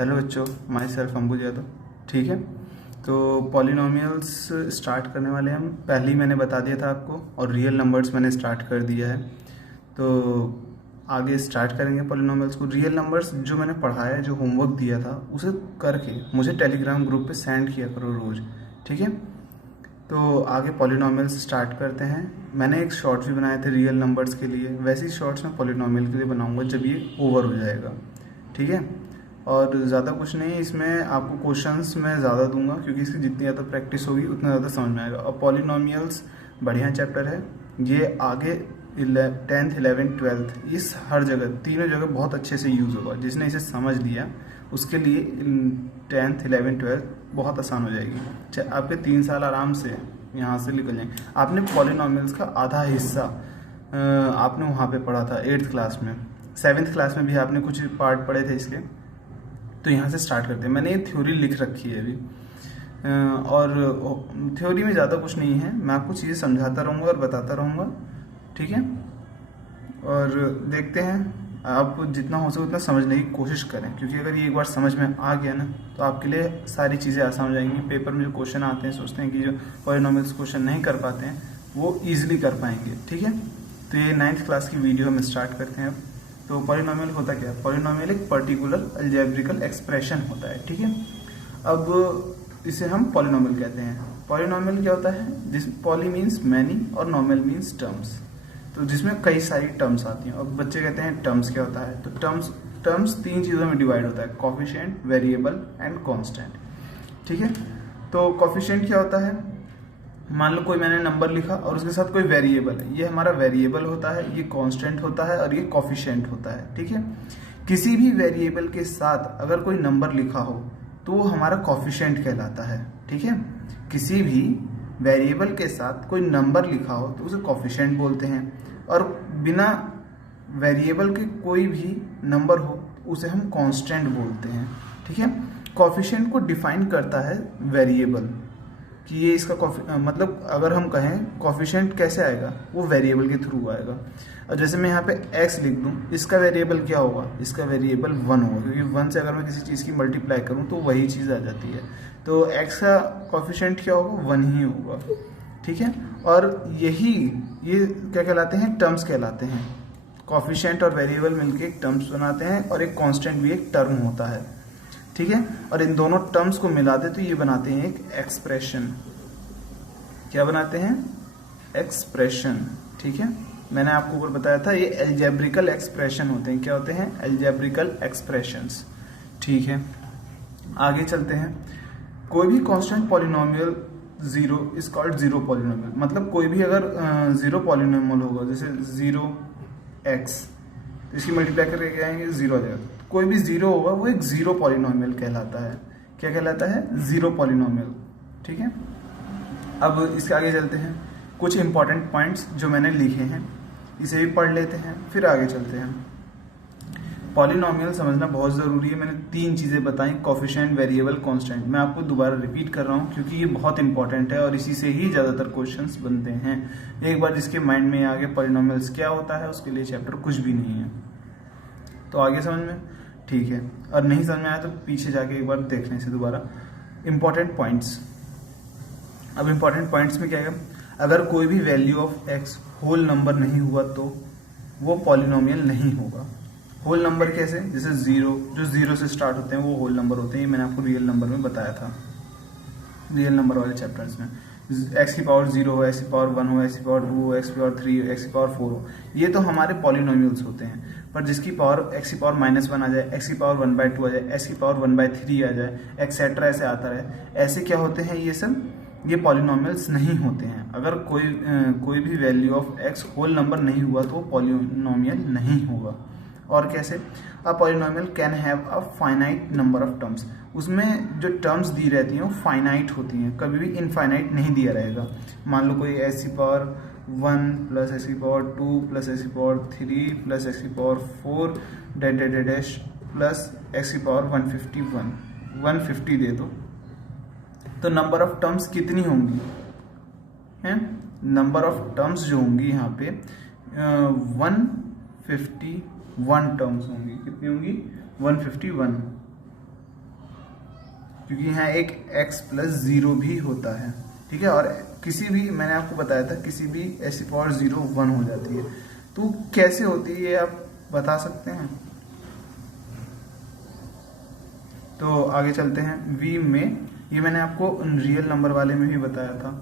Hello बच्चों, my self अंबुज यादव। ठीक है, तो पॉलिनोमियल्स स्टार्ट करने वाले हम। पहले ही मैंने बता दिया था आपको, और रियल नंबर्स मैंने स्टार्ट कर दिया है। तो आगे स्टार्ट करेंगे पॉलिनोमियल्स को। रियल नंबर्स जो मैंने पढ़ाया है, जो होमवर्क दिया था, उसे करके मुझे टेलीग्राम ग्रुप पे सेंड किया करो रोज़। ठीक है, तो आगे पॉलिनोमियल्स स्टार्ट करते हैं। मैंने एक शॉर्ट्स भी बनाए थे रियल नंबर्स के लिए, वैसे ही शॉर्ट्स मैं पॉलिनोमियल के लिए बनाऊंगा जब ये ओवर हो जाएगा। ठीक है, और ज़्यादा कुछ नहीं, इसमें आपको क्वेश्चंस मैं ज़्यादा दूंगा क्योंकि इसकी जितनी ज़्यादा प्रैक्टिस होगी उतना ज़्यादा समझ में आएगा। और पॉलिनोमियल्स बढ़िया चैप्टर है ये। आगे 10th 11th 12th इस हर जगह, तीनों जगह बहुत अच्छे से यूज़ होगा। जिसने इसे समझ लिया उसके लिए 10th 11th 12th बहुत आसान हो जाएगी। आपके 3 साल आराम से यहाँ से निकल जाएंगे। आपने पॉलिनोमियल्स का आधा हिस्सा आपने वहाँ पे पढ़ा था 8th क्लास में। 7th क्लास में भी आपने कुछ पार्ट पढ़े थे इसके। तो यहाँ से स्टार्ट करते हैं। मैंने ये थ्योरी लिख रखी है अभी, और थ्योरी में ज़्यादा कुछ नहीं है। मैं आपको चीज़ें समझाता रहूँगा और बताता रहूँगा। ठीक है, और देखते हैं आप जितना हो सके उतना समझने की कोशिश करें, क्योंकि अगर ये एक बार समझ में आ गया ना तो आपके लिए सारी चीज़ें आसान हो जाएंगी। पेपर में जो क्वेश्चन आते हैं, सोचते हैं कि जो पॉलिनोमियल्स क्वेश्चन नहीं कर पाते हैं वो ईजिली कर पाएंगे। ठीक है, तो ये 9th क्लास की वीडियो हम स्टार्ट करते हैं अब। तो पॉलिनोमियल होता क्या है? पॉलिनोमियल एक पर्टिकुलर अलजेब्रिकल एक्सप्रेशन होता है। ठीक है, अब इसे हम पॉलिनोमियल कहते हैं। पॉलिनोमियल क्या होता है? जिस पॉली मीन्स मैनी और नॉमियल मीन्स टर्म्स, तो जिसमें कई सारी टर्म्स आती हैं। अब बच्चे कहते हैं टर्म्स क्या होता है? तो टर्म्स 3 चीज़ों में डिवाइड होता है, कोफिशिएंट, वेरिएबल एंड कांस्टेंट। ठीक है, तो कोफिशिएंट क्या होता है? मान लो कोई मैंने नंबर लिखा और उसके साथ कोई वेरिएबल है, ये हमारा वेरिएबल होता है, ये कांस्टेंट होता है और ये कोफिशिएंट होता है। ठीक है, किसी भी वेरिएबल के साथ अगर कोई नंबर लिखा हो तो वो हमारा कोफिशिएंट कहलाता है। ठीक है, किसी भी वेरिएबल के साथ कोई नंबर लिखा हो तो उसे कोफिशिएंट बोलते हैं, और बिना वेरिएबल के कोई भी नंबर हो तो उसे हम कांस्टेंट बोलते हैं। ठीक है, कोफिशिएंट को डिफाइन करता है वेरिएबल, कि ये इसका मतलब अगर हम कहें कोफिशिएंट कैसे आएगा, वो वेरिएबल के थ्रू आएगा। और जैसे मैं यहाँ पे x लिख दूँ, इसका वेरिएबल क्या होगा? इसका वेरिएबल 1 होगा, क्योंकि 1 से अगर मैं किसी चीज़ की मल्टीप्लाई करूँ तो वही चीज़ आ जाती है। तो x का कोफिशिएंट क्या होगा? 1 ही होगा। ठीक है, और ये क्या कहलाते हैं? टर्म्स कहलाते हैं। कोफिशिएंट और वेरिएबल मिलके एक टर्म्स बनाते हैं, और एक कांस्टेंट भी एक टर्म होता है। ठीक है, और इन दोनों टर्म्स को मिला दे तो ये बनाते हैं एक एक्सप्रेशन। क्या बनाते हैं? एक्सप्रेशन। ठीक है, मैंने आपको ऊपर बताया था ये अलजेब्रिकल एक्सप्रेशन होते हैं। क्या होते हैं? अलजेब्रिकल एक्सप्रेशंस। ठीक है, आगे चलते हैं। कोई भी constant polynomial 0 is called 0 polynomial. मतलब कोई भी अगर 0 पॉलिनोमियल होगा, जैसे 0x, इसकी मल्टीप्लाई करके क्या आएंगे? 0 आ जाएगा। कोई भी 0 होगा वो एक 0 पॉलिनोमियल कहलाता है। क्या कहलाता है? 0 पॉलिनोमियल। ठीक है, अब इसके आगे चलते हैं। कुछ इंपॉर्टेंट पॉइंट्स जो मैंने लिखे हैं इसे भी पढ़ लेते हैं, फिर आगे चलते हैं। पॉलिनोमियल समझना बहुत ज़रूरी है। मैंने 3 चीज़ें बताई, कोफिशिएंट, वेरिएबल, कांस्टेंट। मैं आपको दोबारा रिपीट कर रहा हूँ क्योंकि ये बहुत इंपॉर्टेंट है और इसी से ही ज़्यादातर क्वेश्चंस बनते हैं। एक बार जिसके माइंड में आ गया पॉलिनोमियल्स क्या होता है, उसके लिए चैप्टर कुछ भी नहीं है। तो आगे समझ में? ठीक है, और नहीं समझ में आया तो पीछे जाके एक बार देखने से दोबारा। Important points. अब इंपॉर्टेंट पॉइंट्स में क्या है? अगर कोई भी value of x whole number नहीं हुआ तो वो पॉलिनोमियल नहीं होगा। होल नंबर कैसे? जैसे 0, जो 0 से स्टार्ट होते हैं वो होल नंबर होते हैं। ये मैंने आपको रियल नंबर में बताया था, रियल नंबर वाले चैप्टर्स में। x की पावर 0 हो, x की पावर 1 हो, x की पावर 2 हो, x की पावर 3 हो, x की पावर 4 हो, ये तो हमारे पॉलिनोमियल्स होते हैं। पर जिसकी पावर x की पावर -1 आ जाए, x की पावर 1/2 आ जाए, x की पावर 1/3 आ जाए, एक्सेट्रा ऐसे आता रहे, ऐसे क्या होते हैं? ये सब ये पॉलिनोमियल्स नहीं होते हैं। अगर कोई भी value of x whole number नहीं हुआ तो वो पॉलिनोमियल नहीं होगा। और कैसे? A polynomial can have a finite number of terms. उसमें जो टर्म्स दी रहती हैं वो फाइनाइट होती हैं, कभी भी इनफाइनाइट नहीं दिया रहेगा। मान लो कोई x की पावर 1 प्लस x की पावर 2 प्लस x की पावर 3 प्लस x की पावर 4 डैश प्लस x की पावर 150 दे दो, तो नंबर ऑफ टर्म्स कितनी होंगी? हैं, नंबर ऑफ टर्म्स जो होंगी यहाँ पे 151 टर्म्स होंगी। कितनी होंगी? 151। क्योंकि यहाँ एक x प्लस 0 भी होता है, ठीक है। और किसी भी, मैंने आपको बताया था, किसी भी ऐसी पावर 0 1 हो जाती है। तो कैसे होती है ये आप बता सकते हैं? तो आगे चलते हैं। v में, ये मैंने आपको रियल नंबर वाले में भी बताया था,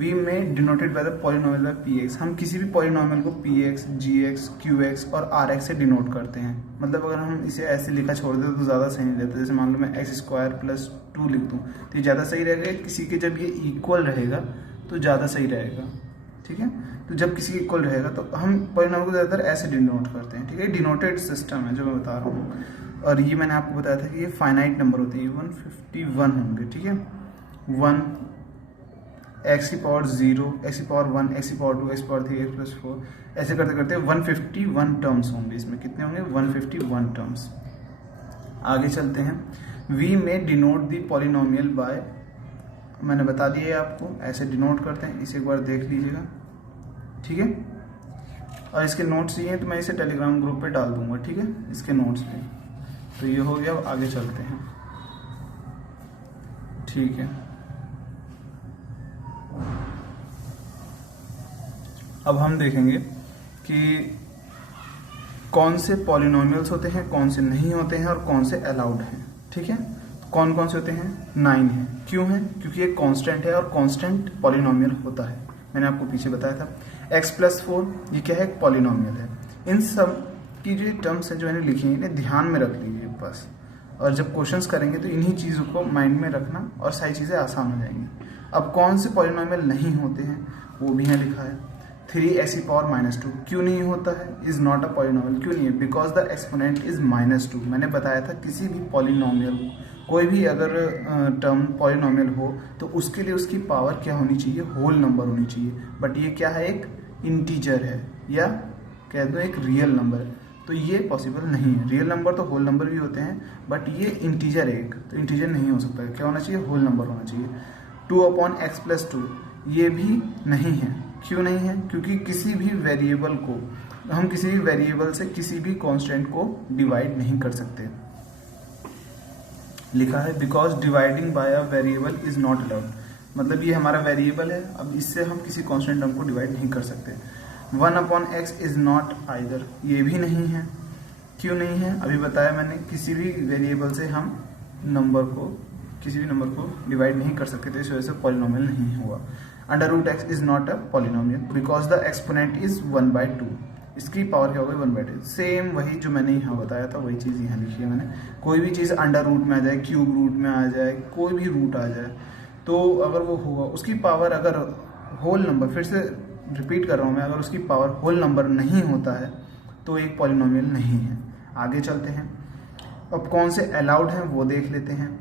v में denoted by the polynomial bye px। हम किसी भी पॉलिनोमियल को px, gx, qx और rx से डिनोट करते हैं। मतलब अगर हम इसे ऐसे लिखा छोड़ दें तो ज़्यादा सही नहीं रहता। जैसे मान लो मैं x स्क्वायर प्लस 2 लिख दूँ तो ये ज़्यादा सही रहेगा। किसी के जब ये इक्वल रहेगा तो ज़्यादा सही रहेगा, ठीक है। तो जब किसी के इक्वल रहेगा तो हम पॉलिनोमियल को ज़्यादातर ऐसे डिनोट करते हैं, ठीक है। डिनोटेड सिस्टम है जो मैं बता रहा हूँ। और ये मैंने आपको बताया था कि ये फाइनाइट नंबर होते हैं, 151 होंगे, ठीक है। 1 x की पावर 0, x की पावर 1, x की पावर 2, x की पावर 3, x प्लस 4, ऐसे करते करते 151 टर्म्स होंगे। इसमें कितने होंगे? 151 टर्म्स। आगे चलते हैं। v में डिनोट दी पॉलिनोमियल बाय, मैंने बता दिया है आपको, ऐसे डिनोट करते हैं। इसे एक बार देख लीजिएगा, ठीक है। और इसके नोट्स चाहिए तो मैं इसे टेलीग्राम ग्रुप पे डाल दूंगा, ठीक है, इसके नोट्स पे। तो ये हो गया। अब आगे चलते हैं, ठीक है। अब हम देखेंगे कि कौन से पॉलिनोमियल्स होते हैं, कौन से नहीं होते हैं और कौन से अलाउड हैं, ठीक है। कौन कौन से होते हैं? 9 है। क्यों है? क्योंकि एक कांस्टेंट है और कांस्टेंट पॉलिनोमियल होता है, मैंने आपको पीछे बताया था। x प्लस 4 ये क्या है? एक पॉलिनोमियल है। इन सब की जो टर्म्स है जो मैंने लिखी है इन्हें ध्यान में रख लीजिए बस। और जब क्वेश्चंस करेंगे तो इन्हीं चीज़ों को माइंड में रखना और सारी चीज़ें आसान हो जाएंगी। अब कौन से पॉलिनोमियल नहीं होते हैं वो भी यहाँ लिखा है। 3x की पावर -2 क्यों नहीं होता है? Is not a polynomial. क्यों नहीं है? Because the exponent is -2। मैंने बताया था किसी भी पॉलिनोमियल, कोई भी अगर टर्म पॉलिनोमियल हो तो उसके लिए उसकी पावर क्या होनी चाहिए? होल नंबर होनी चाहिए। बट ये क्या है? एक इंटीजर है, या कह दो एक रियल नंबर है। तो ये पॉसिबल नहीं है। रियल नंबर तो होल नंबर भी होते हैं, बट ये इंटीजर है एक, तो इंटीजर नहीं हो सकता। क्या होना चाहिए? होल नंबर होना चाहिए। 2/x प्लस 2 ये भी नहीं है। क्यों नहीं है? क्योंकि किसी भी वेरिएबल को, हम किसी भी वेरिएबल से किसी भी कांस्टेंट को डिवाइड नहीं कर सकते। लिखा है because dividing by a variable is not allowed. मतलब ये हमारा वेरिएबल है, अब इससे हम किसी कांस्टेंट टर्म को डिवाइड नहीं कर सकते। 1/x इज नॉट आइदर, ये भी नहीं है। क्यों नहीं है? अभी बताया मैंने, किसी भी वेरिएबल से हम किसी भी नंबर को डिवाइड नहीं कर सकते, तो इस वजह से पॉलिनोमियल नहीं हुआ। √x is not a polynomial because the exponent is 1/2। इसकी पावर क्या होगी? 1/2। सेम वही जो मैंने यहाँ बताया था वही चीज़ यहाँ लिखी है मैंने। कोई भी चीज़ अंडर रूट में आ जाए, क्यूब रूट में आ जाए, कोई भी रूट आ जाए, तो अगर वो होगा उसकी पावर, अगर होल नंबर, फिर से रिपीट कर रहा हूँ मैं, अगर उसकी पावर होल नंबर नहीं होता है तो एक पॉलिनोमियल नहीं है। आगे चलते हैं। अब कौन से अलाउड हैं वो देख लेते हैं।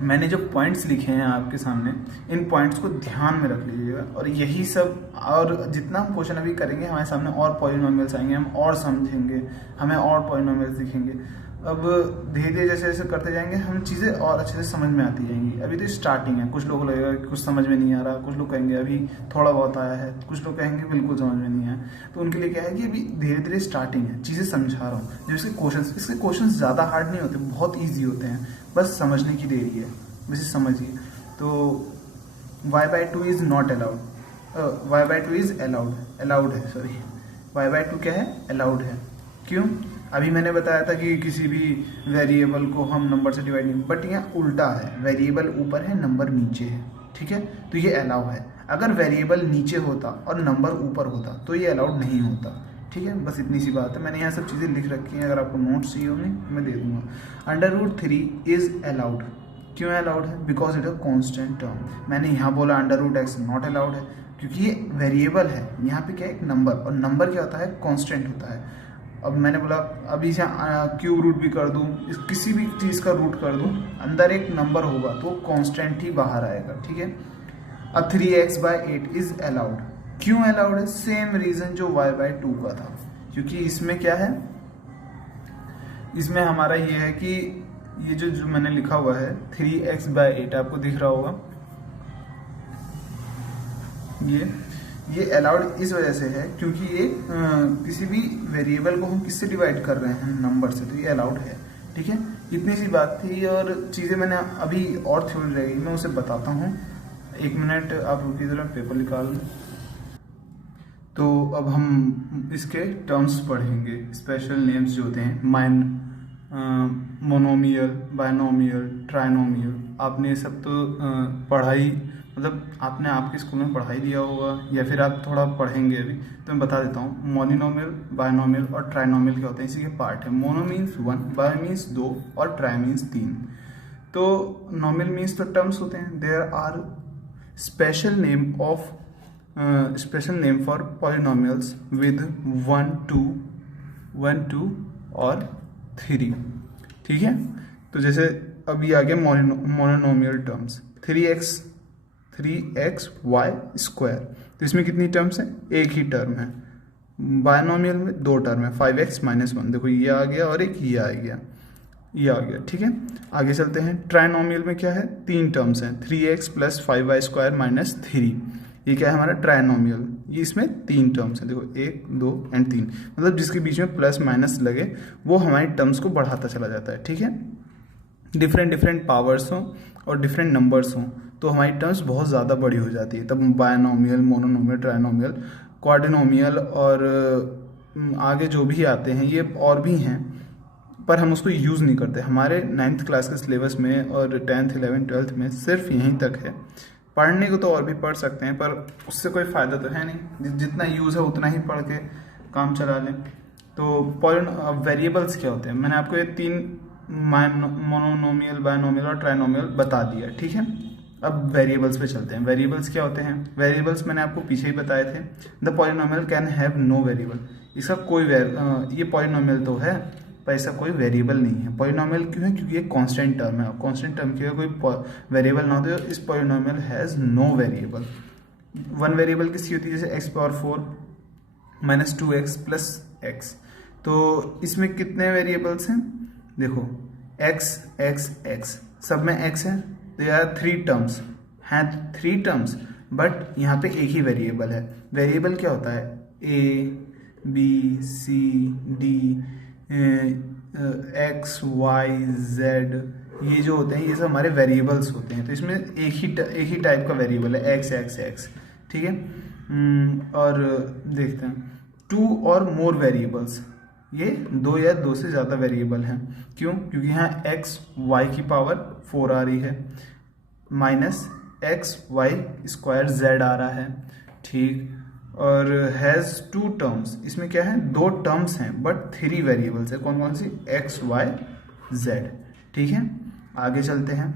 मैंने जो पॉइंट्स लिखे हैं आपके सामने, इन पॉइंट्स को ध्यान में रख लीजिएगा। और यही सब, और जितना हम क्वेश्चन अभी करेंगे हमारे सामने और पॉलिनोमियल्स आएंगे, हम और समझेंगे, हमें और पॉलिनोमियल्स दिखेंगे। अब धीरे धीरे जैसे जैसे करते जाएंगे हम चीज़ें और अच्छे से समझ में आती जाएंगी। अभी तो स्टार्टिंग है, कुछ लोगों को लगेगा कि कुछ समझ में नहीं आ रहा, कुछ लोग कहेंगे अभी थोड़ा बहुत आया है, कुछ लोग कहेंगे बिल्कुल समझ में नहीं आया। तो उनके लिए क्या है कि अभी धीरे धीरे स्टार्टिंग है, चीज़ें समझा रहा हूँ। जो इसके क्वेश्चन ज़्यादा हार्ड नहीं होते, बहुत ईजी होते हैं, बस समझने की देरी है, वैसे समझिए। तो y/2 is not allowed, y/2 is allowed है, सॉरी, y/2 क्या है? अलाउड है। क्यों? अभी मैंने बताया था कि किसी भी वेरिएबल को हम नंबर से डिवाइड नहीं, बट यहाँ उल्टा है, वेरिएबल ऊपर है, नंबर नीचे है, ठीक है। तो ये अलाउ है। अगर वेरिएबल नीचे होता और नंबर ऊपर होता तो ये अलाउड नहीं होता, ठीक है। बस इतनी सी बात है। मैंने यहाँ सब चीज़ें लिख रखी हैं, अगर आपको नोट्स चाहिए होंगे मैं दे दूंगा। √3 इज़ अलाउड। क्यों अलाउड है? Because it a constant term. मैंने यहाँ बोला √x नॉट अलाउड है क्योंकि ये वेरिएबल है। यहाँ पे क्या है? एक नंबर, और नंबर क्या होता है? कॉन्स्टेंट होता है। अब मैंने बोला अभी से क्यूब रूट भी कर दूँ, किसी भी चीज़ का रूट कर दूँ, अंदर एक नंबर होगा तो कॉन्स्टेंट ही बाहर आएगा, ठीक है। अब 3x/8 इज़ अलाउड। क्यों अलाउड है? सेम रीज़न जो y/2 का था, क्योंकि इसमें क्या है? इसमें हमारा ये है कि ये जो मैंने लिखा हुआ है 3x/8, आपको दिख रहा होगा, ये अलाउड इस वजह से है क्योंकि ये किसी भी वेरिएबल को हम किससे डिवाइड कर रहे हैं? नंबर से, तो ये अलाउड है, ठीक है। इतनी सी बात थी, और चीज़ें मैंने अभी और थ्योरी रह गई, मैं उसे बताता हूँ। 1 मिनट आप रुकी, ज़रा पेपर निकाल लें। तो अब हम इसके टर्म्स पढ़ेंगे, स्पेशल नेम्स जो होते हैं, मोनोमियल, बायनोमियल, ट्राइनोमियल। आपने ये सब तो पढ़ाई, मतलब आपने आपके स्कूल में पढ़ाई दिया होगा, या फिर आप थोड़ा पढ़ेंगे अभी, तो मैं बता देता हूँ। मोनोमियल, बायनोमियल और ट्राइनोमियल क्या होते हैं, इसी के पार्ट है। मोनो मीन्स 1, बाय मीन्स 2 और ट्राई मीन्स 3। तो नॉमियल मीन्स तो टर्म्स होते हैं। There are special name for polynomials with 1, 2 और 3। ठीक है, तो जैसे अभी आ गया monomial terms. 3x y square, तो इसमें कितनी टर्म्स हैं, एक ही टर्म है। बायनोमियल में 2 टर्म है, 5x माइनस 1, देखो ये आ गया और एक ये आ गया, ये आ गया। ठीक है, आगे चलते हैं। ट्राइनोमियल में क्या है, 3 टर्म्स हैं, 3x plus 5y square minus 3। ये क्या है हमारा ट्राइनोमियल, ये इसमें 3 टर्म्स हैं, देखो 1, 2 एंड 3, मतलब जिसके बीच में प्लस माइनस लगे वो हमारी टर्म्स को बढ़ाता चला जाता है। ठीक है, डिफरेंट पावर्स हों और डिफरेंट नंबर्स हों तो हमारी टर्म्स बहुत ज़्यादा बड़ी हो जाती है, तब बायनोमियल, मोनोनोमियल, ट्राइनोमियल, क्वाड्रिनोमियल और आगे जो भी आते हैं ये और भी हैं, पर हम उसको यूज़ नहीं करते। हमारे 9th क्लास के सिलेबस में और 10th, 11th, 12th में सिर्फ यहीं तक है। पढ़ने को तो और भी पढ़ सकते हैं, पर उससे कोई फ़ायदा तो है नहीं, जितना यूज़ है उतना ही पढ़ के काम चला लें। तो वेरिएबल्स क्या होते हैं, मैंने आपको ये 3 मोनोनोमियल, बायनोमियल और ट्राइनोमियल बता दिया। ठीक है, अब वेरिएबल्स पे चलते हैं। वेरिएबल्स क्या होते हैं, वेरिएबल्स मैंने आपको पीछे ही बताए थे। The polynomial can have no variable, इसका कोई ये पॉलिनोमियल तो है पर इसका कोई वेरिएबल नहीं है। पॉलिनोमियल क्यों है, क्योंकि ये कांस्टेंट टर्म है, कांस्टेंट टर्म की कोई वेरिएबल ना हो तो इस polynomial has no variable. 1 variable किसकी होती है, जैसे x⁴ minus 2x plus x। तो इसमें कितने वेरिएबल्स हैं, देखो x सब में x है, तो यार 3 टर्म्स हैं, 3 टर्म्स, बट यहाँ पे एक ही वेरिएबल है। वेरिएबल क्या होता है, a b c d x y z, ये जो होते हैं ये सब हमारे वेरिएबल्स होते हैं। तो इसमें एक ही टाइप का वेरिएबल है x। ठीक है, और देखते हैं 2 और मोर वेरिएबल्स, ये 2 या 2 से ज़्यादा वेरिएबल हैं। क्यों, क्योंकि यहाँ x y की पावर 4 आ रही है, minus x y square z आ रहा है। ठीक, और हैज़ 2 टर्म्स, इसमें क्या है, 2 टर्म्स हैं बट 3 वेरिएबल्स है। कौन कौन सी, x y z। ठीक है, आगे चलते हैं।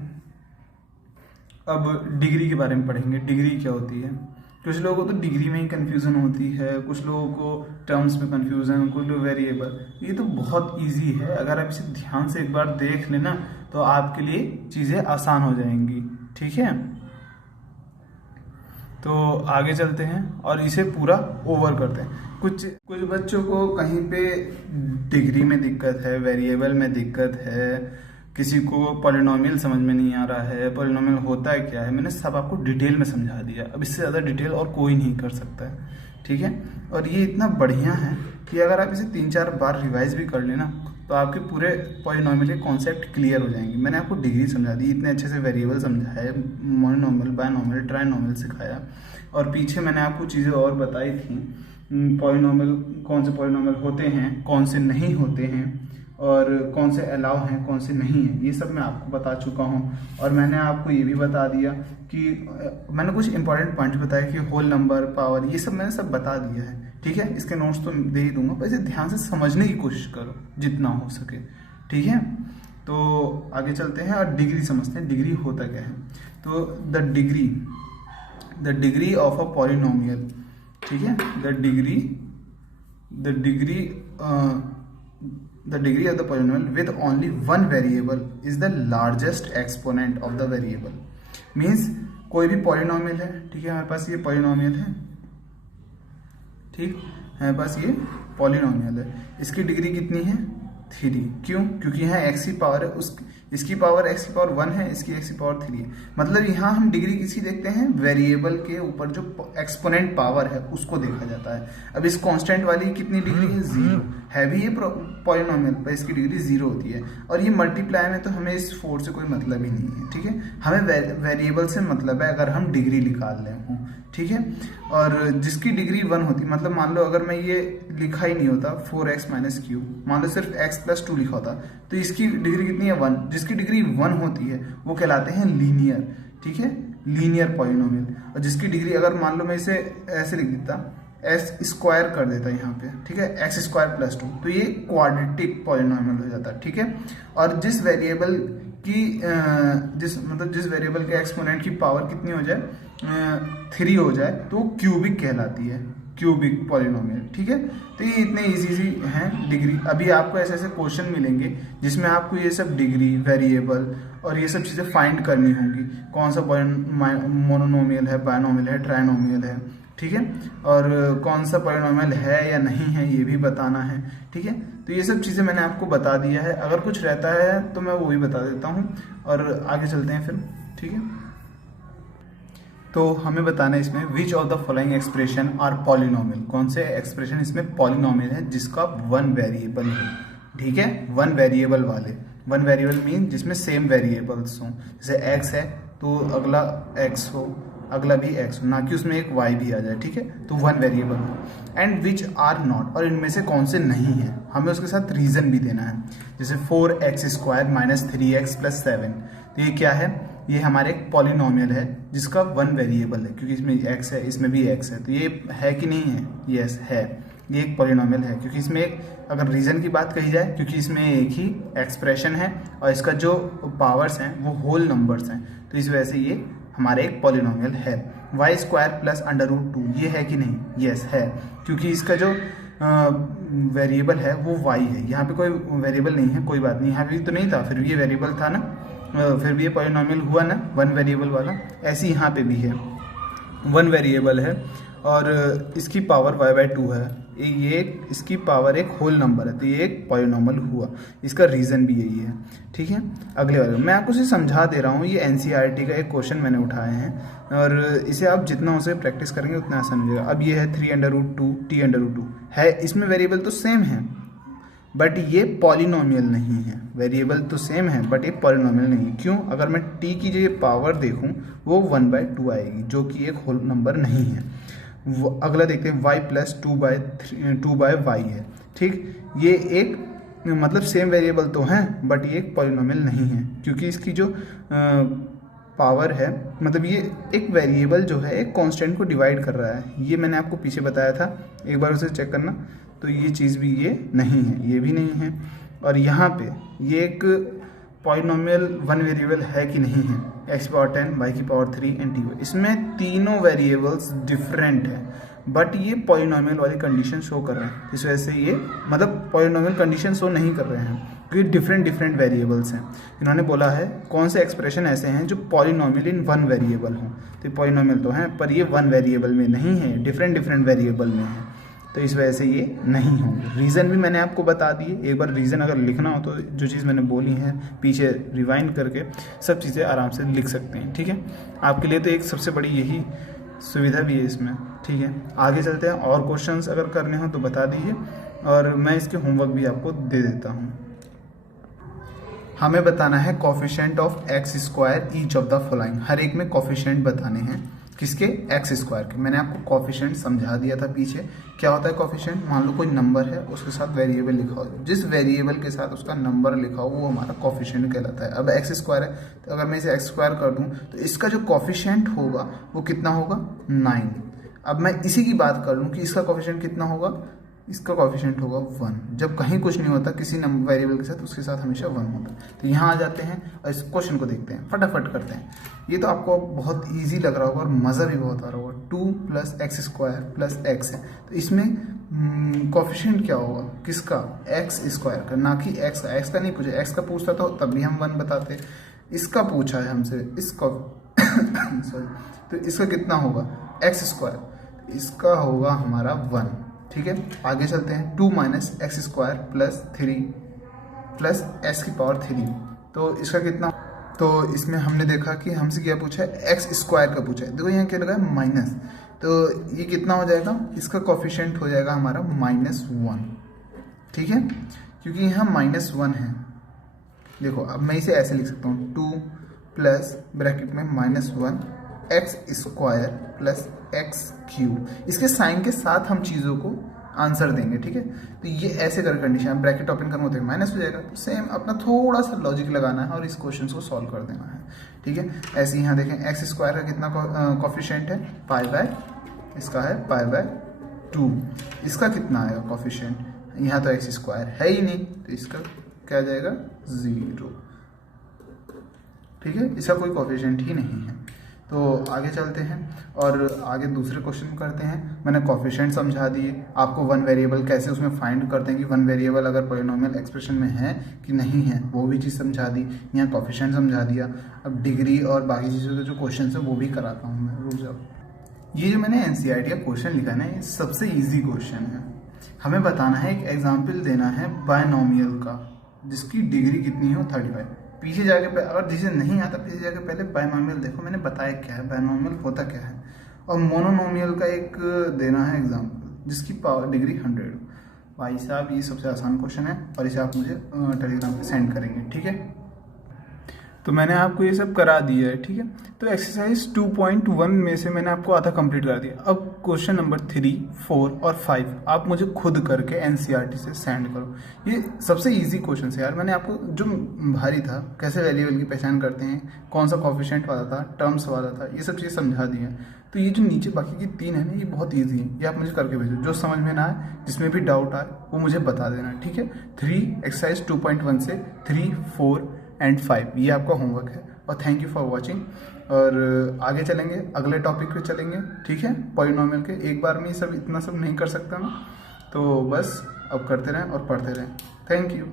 अब डिग्री के बारे में पढ़ेंगे। डिग्री क्या होती है, कुछ लोगों को तो डिग्री में ही कन्फ्यूज़न होती है, कुछ लोगों को टर्म्स में कन्फ्यूज़न, कुछ लोग वेरिएबल। ये तो बहुत इजी है, अगर आप इसे ध्यान से एक बार देख लेना तो आपके लिए चीज़ें आसान हो जाएंगी। ठीक है, तो आगे चलते हैं और इसे पूरा ओवर करते हैं। कुछ बच्चों को कहीं पे डिग्री में दिक्कत है, वेरिएबल में दिक्कत है, किसी को पॉलिनोमियल समझ में नहीं आ रहा है, पॉलिनोमियल होता है क्या है, मैंने सब आपको डिटेल में समझा दिया। अब इससे ज़्यादा डिटेल और कोई नहीं कर सकता है। ठीक है, और ये इतना बढ़िया है कि अगर आप इसे 3-4 बार रिवाइज भी कर लेना तो आपके पूरे पॉलिनोमियल के कॉन्सेप्ट क्लियर हो जाएंगे। मैंने आपको डिग्री समझा दी, इतने अच्छे से वेरिएबल समझाया, मोनोमियल, बायनोमियल, ट्राइनोमियल सिखाया, और पीछे मैंने आपको चीज़ें और बताई थी, पॉलिनोमियल कौन से पॉलिनोमियल होते हैं, कौन से नहीं होते हैं, और कौन से अलाउ हैं, कौन से नहीं हैं, ये सब मैं आपको बता चुका हूँ। और मैंने आपको ये भी बता दिया कि मैंने कुछ इंपॉर्टेंट पॉइंट बताया कि होल नंबर, पावर, ये सब मैंने सब बता दिया है। ठीक है, इसके नोट्स तो दे ही दूंगा, पर इसे ध्यान से समझने की कोशिश करो जितना हो सके। ठीक है, तो आगे चलते हैं और डिग्री समझते हैं। डिग्री होता क्या है, तो the degree of a polynomial. ठीक है, the degree of the polynomial with only 1 variable is the largest exponent of the variable. Means कोई भी पॉलिनोमियल है, ठीक है, हमारे पास ये पॉलिनोमियल है, ठीक, हमारे पास ये पॉलिनोमियल है, इसकी डिग्री कितनी है, 3। क्यों, क्योंकि यहाँ x की पावर है, इसकी पावर x की पावर 1 है, इसकी x की पावर 3 है। मतलब यहाँ हम डिग्री किसकी देखते हैं, वेरिएबल के ऊपर जो एक्सपोनेंट पावर है उसको देखा जाता है। अब इस कांस्टेंट वाली कितनी डिग्री है, 0 है भी ये पॉलिनोमियल पर इसकी डिग्री 0 होती है। और ये मल्टीप्लाई में तो हमें इस 4 से कोई मतलब ही नहीं है, ठीक है। हमें वेरिएबल से मतलब है अगर हम डिग्री निकाल लें हूँ, ठीक है। और जिसकी डिग्री 1 होती, मतलब मान लो अगर मैं ये लिखा ही नहीं होता 4x माइनस क्यू, मान लो सिर्फ x प्लस 2 लिखा होता, तो इसकी डिग्री कितनी है, 1। जिसकी डिग्री 1 होती है वो कहलाते हैं लीनियर, ठीक है, लीनियर पॉलिनोमियल। और जिसकी डिग्री, अगर मान लो मैं इसे ऐसे लिख देता, एक्स स्क्वायर कर देता यहाँ पे, ठीक है, एक्स स्क्वायर प्लस 2, तो ये क्वाड्रेटिक पॉलिनोमियल हो जाता है, ठीक है। और जिस वेरिएबल की जिस वेरिएबल के एक्सपोनेंट की पावर कितनी हो जाए, 3 हो जाए, तो क्यूबिक कहलाती है, क्यूबिक पॉलिनोमियल, ठीक है। तो ये इतने इजी हैं डिग्री। अभी आपको ऐसे ऐसे क्वेश्चन मिलेंगे जिसमें आपको ये सब डिग्री, वेरिएबल और ये सब चीज़ें फाइंड करनी होंगी, कौन सा मोनोनोमियल है, बायनोमियल है, ट्राइनोमियल है, ठीक है, और कौन सा पॉलिनोमियल है या नहीं है ये भी बताना है, ठीक है। तो ये सब चीज़ें मैंने आपको बता दिया है। अगर कुछ रहता है तो मैं वो भी बता देता हूँ और आगे चलते हैं फिर, ठीक है। तो हमें बताना है इसमें which of the following expression are polynomial, कौन से एक्सप्रेशन इसमें पॉलिनोमियल है जिसका 1 वेरिएबल है, ठीक है, 1 वेरिएबल वाले। 1 वेरिएबल मीन जिसमें सेम वेरिएबल्स हों, जैसे x है तो अगला x हो, अगला भी x हो, ना कि उसमें एक y भी आ जाए, ठीक है। तो 1 वेरिएबल हो। एंड विच आर नॉट, और इनमें से कौन से नहीं है, हमें उसके साथ रीजन भी देना है। जैसे 4x square minus 3x plus 7, तो ये क्या है, ये हमारे एक पॉलिनोमियल है जिसका 1 वेरिएबल है, क्योंकि इसमें x है, इसमें भी x है, तो ये है कि नहीं है, यस है, ये एक पॉलिनोमियल है। क्योंकि इसमें एक, अगर रीजन की बात कही जाए, क्योंकि इसमें एक ही एक्सप्रेशन है और इसका जो पावर्स हैं वो होल नंबर्स हैं, तो इस वजह से ये हमारे एक पॉलिनोमियल है। वाई स्क्वायर प्लस √2, ये है कि नहीं, यस है, क्योंकि इसका जो वेरिएबल है वो y है। यहाँ पे कोई वेरिएबल नहीं है, कोई बात नहीं, यहाँ पे तो नहीं था, फिर भी ये वेरिएबल था ना, फिर भी ये पॉलिनोमियल हुआ ना 1 वेरिएबल वाला। ऐसे यहाँ पे भी है, 1 वेरिएबल है और इसकी पावर y/2 है, ये इसकी पावर एक होल नंबर है, तो ये एक पॉलिनोमियल हुआ। इसका रीज़न भी यही है, ठीक है। अगले वाले मैं आपको इसे समझा दे रहा हूँ, ये NCERT का एक क्वेश्चन मैंने उठाए हैं और इसे आप जितना उसे प्रैक्टिस करेंगे उतना आसान हो जाएगा। अब ये है 3√2 t√2 है, इसमें वेरिएबल तो सेम है बट ये पॉलिनोमियल नहीं है। वेरिएबल तो सेम है बट ये पॉलिनोमियल नहीं है। क्यों? अगर मैं t की जो ये पावर देखूं वो 1/2 आएगी, जो कि एक होल नंबर नहीं है। अगला देखते हैं y प्लस 2/y है, ठीक। ये एक मतलब सेम वेरिएबल तो हैं बट ये एक पॉलिनोमियल नहीं है, क्योंकि इसकी जो पावर है, मतलब ये एक वेरिएबल जो है एक कांस्टेंट को डिवाइड कर रहा है। ये मैंने आपको पीछे बताया था, एक बार उसे चेक करना। तो ये चीज़ भी ये नहीं है, ये भी नहीं है। और यहाँ पे ये एक पॉलिनोमियल 1 वेरिएबल है कि नहीं है, x की पावर 10, y की पावर 3 एंड t। इसमें तीनों वेरिएबल्स डिफरेंट है बट ये पॉलिनोमियल वाली कंडीशन शो कर रहे हैं। इस वजह से ये मतलब पॉलिनोमियल कंडीशन शो नहीं कर रहे हैं, क्योंकि डिफरेंट वेरिएबल्स हैं। इन्होंने बोला है कौन से एक्सप्रेशन ऐसे हैं जो पॉलिनोमियल इन 1 वेरिएबल हों। तो पॉलिनोमियल तो हैं पर ये 1 वेरिएबल में नहीं है, डिफरेंट वेरिएबल में है, तो इस वजह से ये नहीं होंगे। रीज़न भी मैंने आपको बता दिए। एक बार रीज़न अगर लिखना हो तो जो चीज़ मैंने बोली है पीछे रिवाइंड करके सब चीज़ें आराम से लिख सकते हैं, ठीक है। आपके लिए तो एक सबसे बड़ी यही सुविधा भी है इसमें, ठीक है। आगे चलते हैं, और क्वेश्चंस अगर करने हो तो बता दीजिए और मैं इसके होमवर्क भी आपको दे देता हूँ। हमें बताना है coefficient of x square each of the following. हर एक में कोफिशिएंट बताने हैं, किसके? एक्स स्क्वायर के। मैंने आपको कोफिशिएंट समझा दिया था पीछे। क्या होता है कोफिशिएंट? मान लो कोई नंबर है, उसके साथ वेरिएबल लिखा हो, जिस वेरिएबल के साथ उसका नंबर लिखा हो वो हमारा कोफिशिएंट कहलाता है। अब एक्स स्क्वायर है तो अगर मैं इसे एक्स स्क्वायर कर दूं तो इसका जो कोफिशिएंट होगा वो कितना होगा? 9। अब मैं इसी की बात कर लूँ कि इसका कोफिशिएंट कितना होगा, इसका कोफिशिएंट होगा 1। जब कहीं कुछ नहीं होता किसी नंबर वेरिएबल के साथ, उसके साथ हमेशा 1 होता है। तो यहाँ आ जाते हैं और इस क्वेश्चन को देखते हैं, फटाफट करते हैं। ये तो आपको बहुत इजी लग रहा होगा और मज़ा भी बहुत आ रहा होगा। 2 + x² + x है, तो इसमें कोफिशिएंट क्या होगा? किसका? x² का, ना कि x का। x का नहीं पूछा, x का पूछता तो तब भी हम 1 बताते। इसका पूछा है हमसे, इसका सॉरी, तो इसका कितना होगा? x², इसका होगा हमारा 1, ठीक है। आगे चलते हैं। 2 - x² + 3 + s की पावर 3, तो इसका कितना, तो इसमें हमने देखा कि हमसे क्या पूछा है, एक्स स्क्वायर का पूछा है। देखो यहाँ क्या लगा है माइनस, तो ये कितना हो जाएगा, इसका कोफिशिएंट हो जाएगा हमारा -1, ठीक है, क्योंकि यहाँ -1 है। देखो अब मैं इसे ऐसे लिख सकता हूँ 2 प्लस ब्रैकेट में -1 x square plus x cube. इसके साइन के साथ हम चीज़ों को आंसर देंगे, ठीक है। तो ये ऐसे कर कंडीशन, ब्रैकेट ओपन करूँगा तो माइनस हो जाएगा। तो सेम अपना थोड़ा सा लॉजिक लगाना है और इस क्वेश्चन को सॉल्व कर देना है, ठीक है। ऐसे यहाँ देखें एक्स स्क्वायर का कितना कोफिशिएंट है, इसका है π/2। इसका कितना आएगा कोफिशिएंट, यहाँ तो एक्स स्क्वायर है ही नहीं, तो इसका क्या आ जाएगा 0, ठीक है। इसका कोई कोफिशिएंट ही नहीं है। तो आगे चलते हैं और आगे दूसरे क्वेश्चन करते हैं। मैंने कोफिशिएंट समझा दिए आपको, वन वेरिएबल कैसे उसमें फाइंड करते हैं कि वन वेरिएबल अगर पॉलिनोमियल एक्सप्रेशन में है कि नहीं है, वो भी चीज़ समझा दी। यहाँ कोफिशिएंट समझा दिया। अब डिग्री और बाकी चीज़ों के जो क्वेश्चन है वो भी कराता हूँ मैं, रुक जाओ। ये जो मैंने एनसीईआरटी का क्वेश्चन लिखा है ना, ये सबसे ईजी क्वेश्चन है। हमें बताना है, एक एग्जाम्पल देना है बायनोमियल का जिसकी डिग्री कितनी हो 35। पीछे जाके अगर जिसे नहीं आता पीछे जाके पहले बायनोमियल देखो, मैंने बताया क्या है बायनोमियल होता क्या है। और मोनोनोमियल का एक देना है एग्जाम्पल जिसकी पावर डिग्री 100। भाई साहब ये सबसे आसान क्वेश्चन है और इसे आप मुझे टेलीग्राम पे सेंड करेंगे, ठीक है। तो मैंने आपको ये सब करा दिया है, ठीक है। तो एक्सरसाइज 2.1 में से मैंने आपको आधा कंप्लीट करा दिया। अब क्वेश्चन नंबर 3, 4 और 5 आप मुझे खुद करके एनसीईआरटी से सेंड करो। ये सबसे इजी क्वेश्चन है यार। मैंने आपको जो भारी था, कैसे वेरिएबल की पहचान करते हैं, कौन सा कोफिशिएंट वाला था, टर्म्स वाला था, ये सब चीज़ समझा दी है। तो ये जो नीचे बाकी की 3 है ना, ये बहुत ईजी है। ये आप मुझे करके भेजो, जो समझ में ना आए, जिसमें भी डाउट आए वो मुझे बता देना, ठीक है। 3 एक्सरसाइज 2.1 से 3, 4 एंड 5 ये आपका होमवर्क है। और थैंक यू फॉर वॉचिंग। और आगे चलेंगे, अगले टॉपिक पे चलेंगे, ठीक है। पॉलिनोमियल के एक बार में ये सब इतना सब नहीं कर सकता मैं, तो बस अब करते रहें और पढ़ते रहें। Thank you.